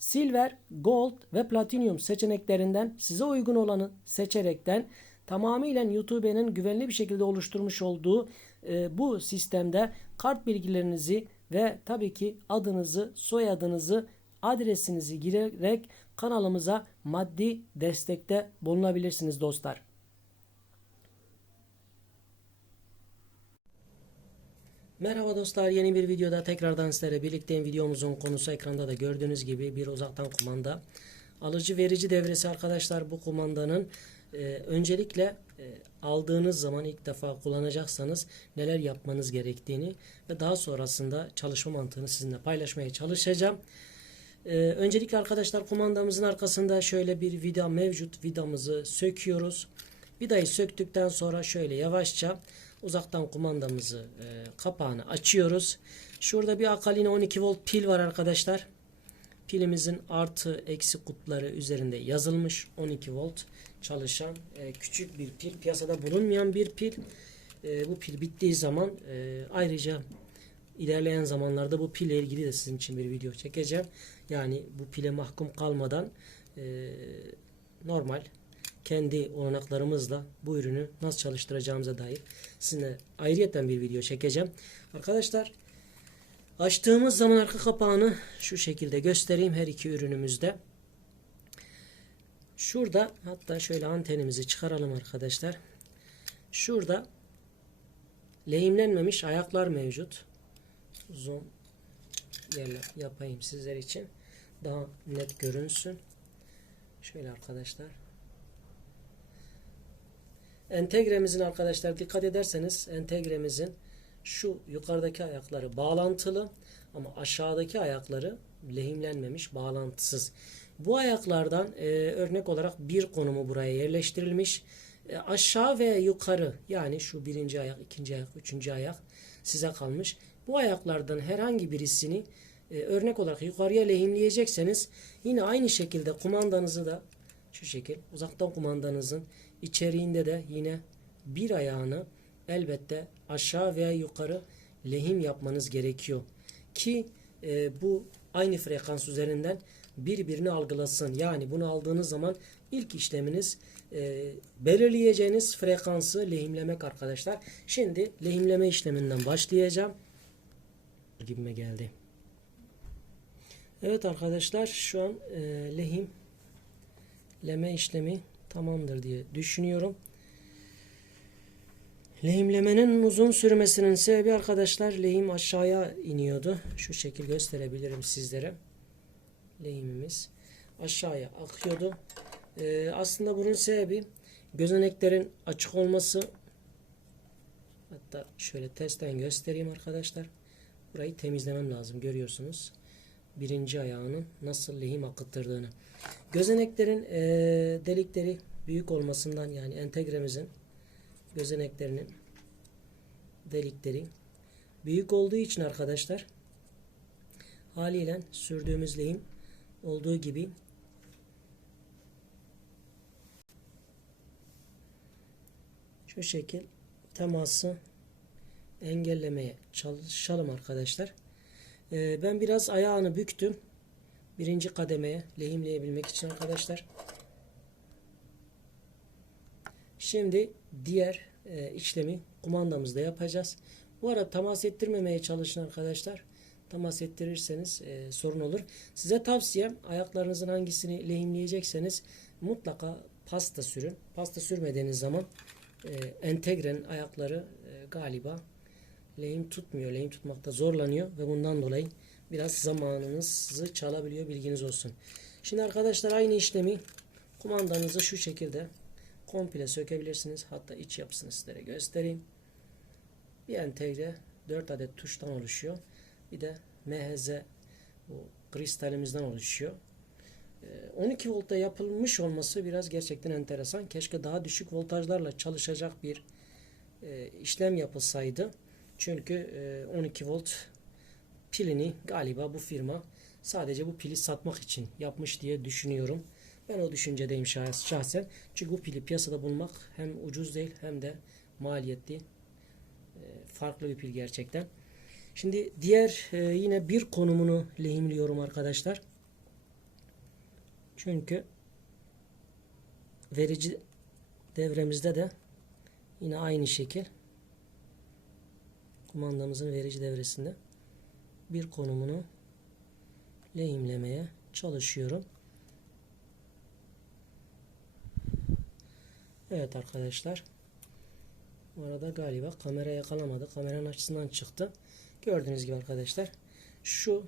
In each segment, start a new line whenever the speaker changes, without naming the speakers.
Silver, Gold ve Platinum seçeneklerinden size uygun olanı seçerekten tamamıyla YouTube'nin güvenli bir şekilde oluşturmuş olduğu e, bu sistemde kart bilgilerinizi ve tabii ki adınızı, soyadınızı, adresinizi girerek kanalımıza maddi destekte bulunabilirsiniz dostlar. Merhaba dostlar yeni bir videoda tekrardan sizlere birlikteyim. Videomuzun konusu ekranda da gördüğünüz gibi bir uzaktan kumanda. Alıcı verici devresi arkadaşlar bu kumandanın e, öncelikle e, aldığınız zaman ilk defa kullanacaksanız neler yapmanız gerektiğini ve daha sonrasında çalışma mantığını sizinle paylaşmaya çalışacağım. E, öncelikle arkadaşlar kumandamızın arkasında şöyle bir vida mevcut. Vidamızı söküyoruz. Vidayı söktükten sonra şöyle yavaşça uzaktan kumandamızı e, kapağını açıyoruz. Şurada bir Akaline 12 volt pil var arkadaşlar. Pilimizin artı eksi kutları üzerinde yazılmış 12 volt çalışan e, küçük bir pil. Piyasada bulunmayan bir pil. E, bu pil bittiği zaman e, ayrıca ilerleyen zamanlarda bu pille ilgili de sizin için bir video çekeceğim. Yani bu pile mahkum kalmadan e, normal kendi olanaklarımızla bu ürünü nasıl çalıştıracağımıza dair sizinle ayrıyeten bir video çekeceğim. Arkadaşlar açtığımız zaman arka kapağını şu şekilde göstereyim her iki ürünümüzde. Şurada hatta şöyle antenimizi çıkaralım arkadaşlar. Şurada lehimlenmemiş ayaklar mevcut. Zoom yapayım sizler için. Daha net görünsün. Şöyle arkadaşlar. Entegremizin arkadaşlar dikkat ederseniz entegremizin şu yukarıdaki ayakları bağlantılı ama aşağıdaki ayakları lehimlenmemiş, bağlantısız. Bu ayaklardan e, örnek olarak bir konumu buraya yerleştirilmiş. E, aşağı ve yukarı yani şu birinci ayak, ikinci ayak, üçüncü ayak size kalmış. Bu ayaklardan herhangi birisini e, örnek olarak yukarıya lehimleyecekseniz yine aynı şekilde kumandanızı da şu şekil uzaktan kumandanızın içeriğinde de yine bir ayağını elbette aşağı veya yukarı lehim yapmanız gerekiyor. Ki e, bu aynı frekans üzerinden birbirini algılasın. Yani bunu aldığınız zaman ilk işleminiz e, belirleyeceğiniz frekansı lehimlemek arkadaşlar. Şimdi lehimleme işleminden başlayacağım. Gibime geldi. Evet arkadaşlar şu an e, lehim leme işlemi tamamdır diye düşünüyorum. Lehimlemenin uzun sürmesinin sebebi arkadaşlar lehim aşağıya iniyordu. Şu şekil gösterebilirim sizlere. Lehimimiz aşağıya akıyordu. Ee, aslında bunun sebebi gözeneklerin açık olması. Hatta şöyle testten göstereyim arkadaşlar. Burayı temizlemem lazım görüyorsunuz. Birinci ayağının nasıl lehim akıttırdığını. Gözeneklerin e, delikleri büyük olmasından yani entegremizin gözeneklerinin delikleri büyük olduğu için arkadaşlar haliyle sürdüğümüz lehim olduğu gibi şu şekil teması engellemeye çalışalım arkadaşlar. Ee, ben biraz ayağını büktüm. Birinci kademeye lehimleyebilmek için arkadaşlar. Şimdi diğer e, işlemi kumandamızda yapacağız. Bu arada temas ettirmemeye çalışın arkadaşlar. Temas ettirirseniz e, sorun olur. Size tavsiyem ayaklarınızın hangisini lehimleyecekseniz mutlaka pasta sürün. Pasta sürmediğiniz zaman e, entegrenin ayakları e, galiba lehim tutmuyor. Lehim tutmakta zorlanıyor ve bundan dolayı biraz zamanınızı çalabiliyor bilginiz olsun. Şimdi arkadaşlar aynı işlemi kumandanızı şu şekilde komple sökebilirsiniz. Hatta iç yapısını sizlere göstereyim. Bir entegre 4 adet tuştan oluşuyor. Bir de MHZ bu kristalimizden oluşuyor. Ee, 12 voltta yapılmış olması biraz gerçekten enteresan. Keşke daha düşük voltajlarla çalışacak bir e, işlem yapılsaydı. Çünkü e, 12 volt pilini galiba bu firma sadece bu pili satmak için yapmış diye düşünüyorum. Ben o düşüncedeyim şahs- şahsen. Çünkü bu pili piyasada bulmak hem ucuz değil hem de maliyetli. E, farklı bir pil gerçekten. Şimdi diğer e, yine bir konumunu lehimliyorum arkadaşlar. Çünkü verici devremizde de yine aynı şekil kumandamızın verici devresinde bir konumunu lehimlemeye çalışıyorum. Evet arkadaşlar. Bu arada galiba kamera yakalamadı. Kameranın açısından çıktı. Gördüğünüz gibi arkadaşlar. Şu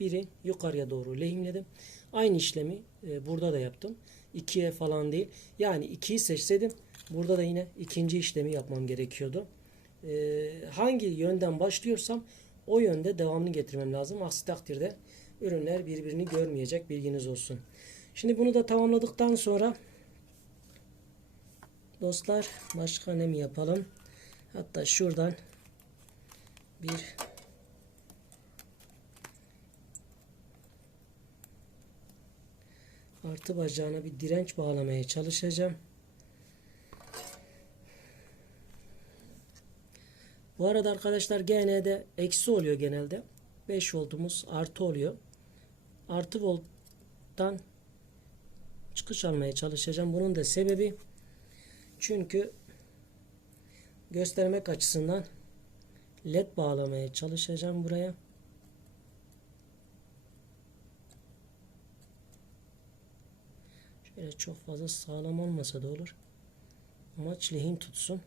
biri yukarıya doğru lehimledim. Aynı işlemi e, burada da yaptım. 2'ye falan değil. Yani 2'yi seçseydim burada da yine ikinci işlemi yapmam gerekiyordu. E, hangi yönden başlıyorsam o yönde devamını getirmem lazım. Aksi takdirde ürünler birbirini görmeyecek bilginiz olsun. Şimdi bunu da tamamladıktan sonra dostlar başka ne mi yapalım? Hatta şuradan bir artı bacağına bir direnç bağlamaya çalışacağım. Bu arada arkadaşlar GN'de eksi oluyor genelde. 5 voltumuz artı oluyor. Artı volttan çıkış almaya çalışacağım. Bunun da sebebi çünkü göstermek açısından led bağlamaya çalışacağım buraya. Şöyle çok fazla sağlam olmasa da olur. Amaç lehim tutsun.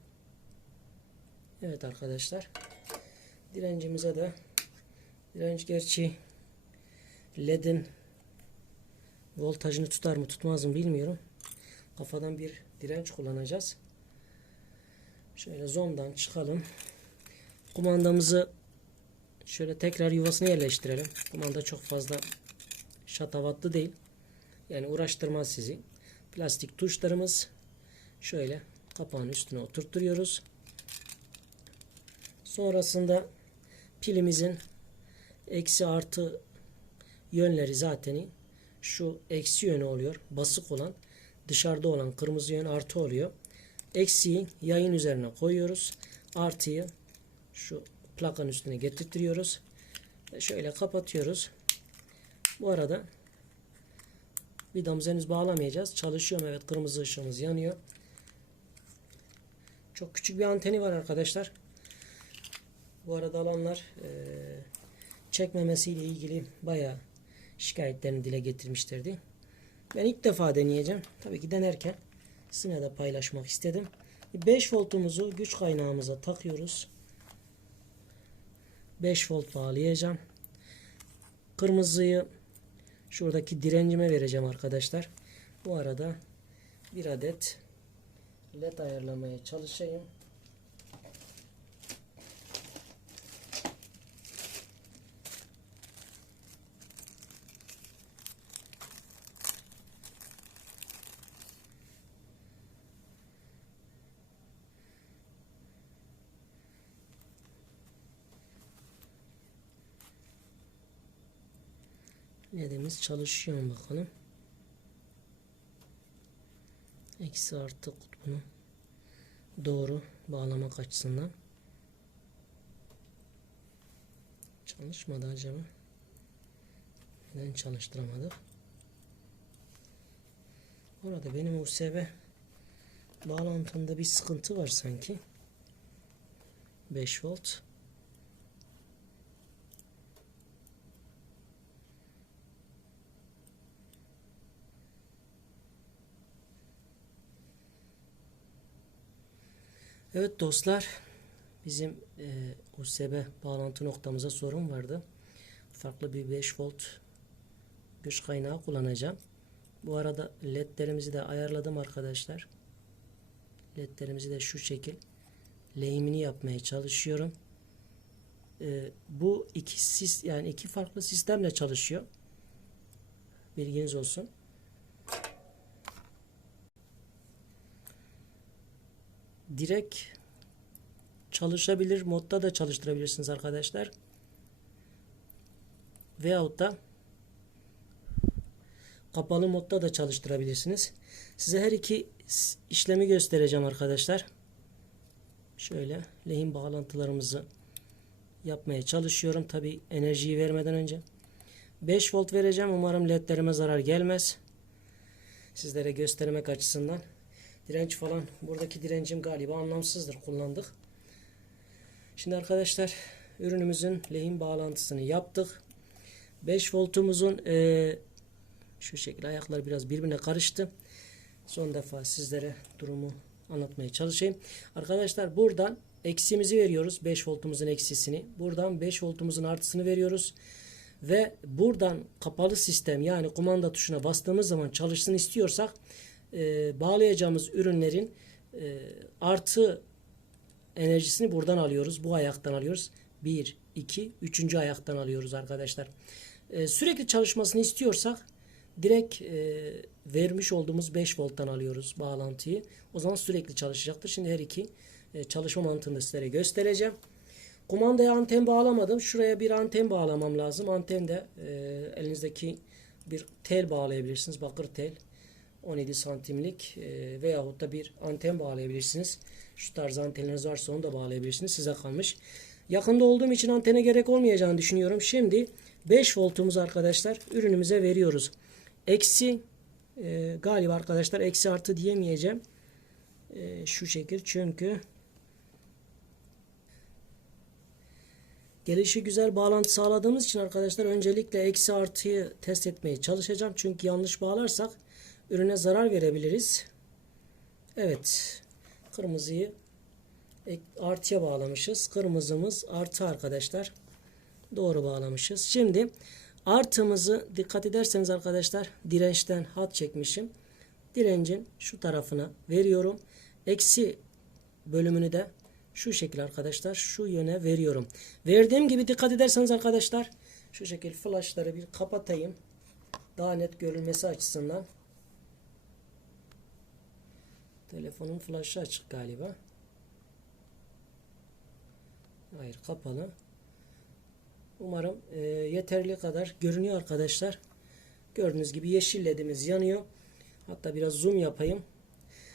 Evet arkadaşlar. Direncimize de direnç gerçi ledin voltajını tutar mı tutmaz mı bilmiyorum. Kafadan bir direnç kullanacağız. Şöyle zondan çıkalım. Kumandamızı şöyle tekrar yuvasına yerleştirelim. Kumanda çok fazla şatavatlı değil. Yani uğraştırmaz sizi. Plastik tuşlarımız şöyle kapağın üstüne oturtturuyoruz. Sonrasında pilimizin eksi artı yönleri zaten şu eksi yönü oluyor. Basık olan dışarıda olan kırmızı yön artı oluyor. Eksiği yayın üzerine koyuyoruz. Artıyı şu plakanın üstüne getirtiyoruz. Şöyle kapatıyoruz. Bu arada vidamızı henüz bağlamayacağız. Çalışıyor mu? Evet kırmızı ışığımız yanıyor. Çok küçük bir anteni var arkadaşlar. Bu arada alanlar e, çekmemesiyle ilgili bayağı şikayetlerini dile getirmişlerdi. Ben ilk defa deneyeceğim. Tabii ki denerken sizinle de paylaşmak istedim. 5 voltumuzu güç kaynağımıza takıyoruz. 5 volt bağlayacağım. Kırmızıyı şuradaki direncime vereceğim arkadaşlar. Bu arada bir adet led ayarlamaya çalışayım. Ledimiz çalışıyor bakalım. Eksi artı kutbunu doğru bağlamak açısından. Çalışmadı acaba? Neden çalıştıramadık? Orada benim USB bağlantımda bir sıkıntı var sanki. 5 volt. Evet dostlar bizim e, USB bağlantı noktamıza sorun vardı. Farklı bir 5 volt güç kaynağı kullanacağım. Bu arada ledlerimizi de ayarladım arkadaşlar. Ledlerimizi de şu şekil lehimini yapmaya çalışıyorum. E, bu iki sis yani iki farklı sistemle çalışıyor. Bilginiz olsun. Direkt çalışabilir modda da çalıştırabilirsiniz arkadaşlar. Veyahut da kapalı modda da çalıştırabilirsiniz. Size her iki işlemi göstereceğim arkadaşlar. Şöyle lehim bağlantılarımızı yapmaya çalışıyorum. Tabi enerjiyi vermeden önce. 5 volt vereceğim. Umarım ledlerime zarar gelmez. Sizlere göstermek açısından. Direnç falan. Buradaki direncim galiba anlamsızdır. Kullandık. Şimdi arkadaşlar ürünümüzün lehim bağlantısını yaptık. 5 voltumuzun e, şu şekilde ayaklar biraz birbirine karıştı. Son defa sizlere durumu anlatmaya çalışayım. Arkadaşlar buradan eksimizi veriyoruz. 5 voltumuzun eksisini. Buradan 5 voltumuzun artısını veriyoruz. Ve buradan kapalı sistem yani kumanda tuşuna bastığımız zaman çalışsın istiyorsak e, bağlayacağımız ürünlerin e, artı enerjisini buradan alıyoruz. Bu ayaktan alıyoruz. 1, 2, 3. ayaktan alıyoruz arkadaşlar. E, sürekli çalışmasını istiyorsak direkt e, vermiş olduğumuz 5 volttan alıyoruz bağlantıyı. O zaman sürekli çalışacaktır. Şimdi her iki e, çalışma mantığını sizlere göstereceğim. Kumandaya anten bağlamadım. Şuraya bir anten bağlamam lazım. Anten de e, elinizdeki bir tel bağlayabilirsiniz. Bakır tel. 17 santimlik e, veyahut da bir anten bağlayabilirsiniz. Şu tarz antenleriniz varsa onu da bağlayabilirsiniz. Size kalmış. Yakında olduğum için antene gerek olmayacağını düşünüyorum. Şimdi 5 voltumuz arkadaşlar ürünümüze veriyoruz. Eksi e, galiba arkadaşlar eksi artı diyemeyeceğim. E, şu şekil çünkü gelişi güzel bağlantı sağladığımız için arkadaşlar öncelikle eksi artıyı test etmeye çalışacağım. Çünkü yanlış bağlarsak ürüne zarar verebiliriz. Evet. Kırmızıyı artıya bağlamışız. Kırmızımız artı arkadaşlar. Doğru bağlamışız. Şimdi artımızı dikkat ederseniz arkadaşlar dirençten hat çekmişim. Direncin şu tarafına veriyorum. Eksi bölümünü de şu şekil arkadaşlar şu yöne veriyorum. Verdiğim gibi dikkat ederseniz arkadaşlar şu şekil flashları bir kapatayım. Daha net görülmesi açısından. Telefonun flaşı açık galiba. Hayır kapalı. Umarım e, yeterli kadar görünüyor arkadaşlar. Gördüğünüz gibi yeşil ledimiz yanıyor. Hatta biraz zoom yapayım.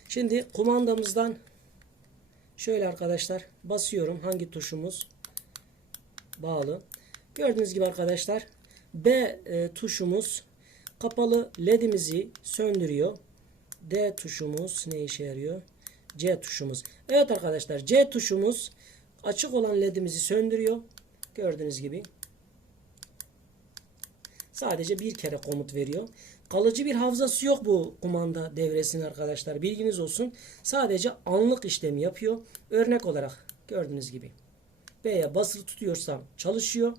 Şimdi kumandamızdan şöyle arkadaşlar basıyorum. Hangi tuşumuz bağlı. Gördüğünüz gibi arkadaşlar B e, tuşumuz kapalı ledimizi söndürüyor. D tuşumuz ne işe yarıyor? C tuşumuz. Evet arkadaşlar C tuşumuz açık olan ledimizi söndürüyor. Gördüğünüz gibi. Sadece bir kere komut veriyor. Kalıcı bir hafızası yok bu kumanda devresinin arkadaşlar. Bilginiz olsun. Sadece anlık işlemi yapıyor. Örnek olarak gördüğünüz gibi. B'ye basılı tutuyorsam çalışıyor.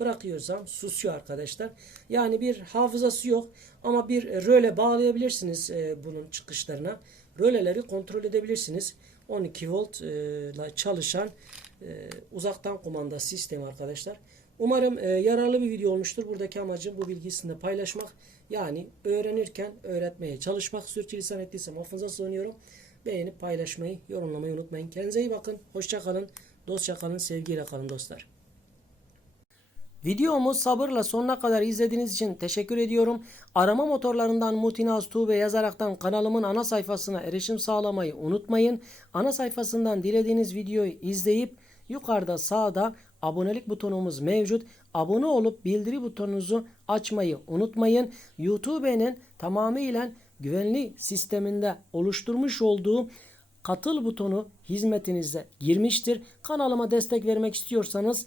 Bırakıyorsam susuyor arkadaşlar. Yani bir hafızası yok. Ama bir röle bağlayabilirsiniz e, bunun çıkışlarına. Röleleri kontrol edebilirsiniz. 12 volt ile çalışan e, uzaktan kumanda sistemi arkadaşlar. Umarım e, yararlı bir video olmuştur. Buradaki amacım bu bilgiyi sizinle paylaşmak. Yani öğrenirken öğretmeye çalışmak. Sürçülisan ettiysem affınıza sığınıyorum. Beğenip paylaşmayı, yorumlamayı unutmayın. Kendinize iyi bakın. Hoşça kalın. Dostça kalın. Sevgiyle kalın dostlar. Videomu sabırla sonuna kadar izlediğiniz için teşekkür ediyorum. Arama motorlarından Mutinaz Tuğbe yazaraktan kanalımın ana sayfasına erişim sağlamayı unutmayın. Ana sayfasından dilediğiniz videoyu izleyip yukarıda sağda abonelik butonumuz mevcut. Abone olup bildiri butonunuzu açmayı unutmayın. YouTube'nin tamamıyla güvenli sisteminde oluşturmuş olduğu katıl butonu hizmetinize girmiştir. Kanalıma destek vermek istiyorsanız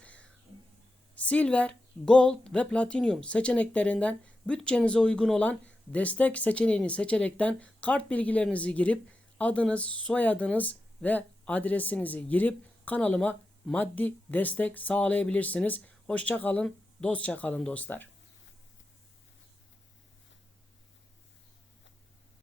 Silver, Gold ve Platinum seçeneklerinden bütçenize uygun olan destek seçeneğini seçerekten kart bilgilerinizi girip adınız, soyadınız ve adresinizi girip kanalıma maddi destek sağlayabilirsiniz. Hoşça kalın, dostça kalın dostlar.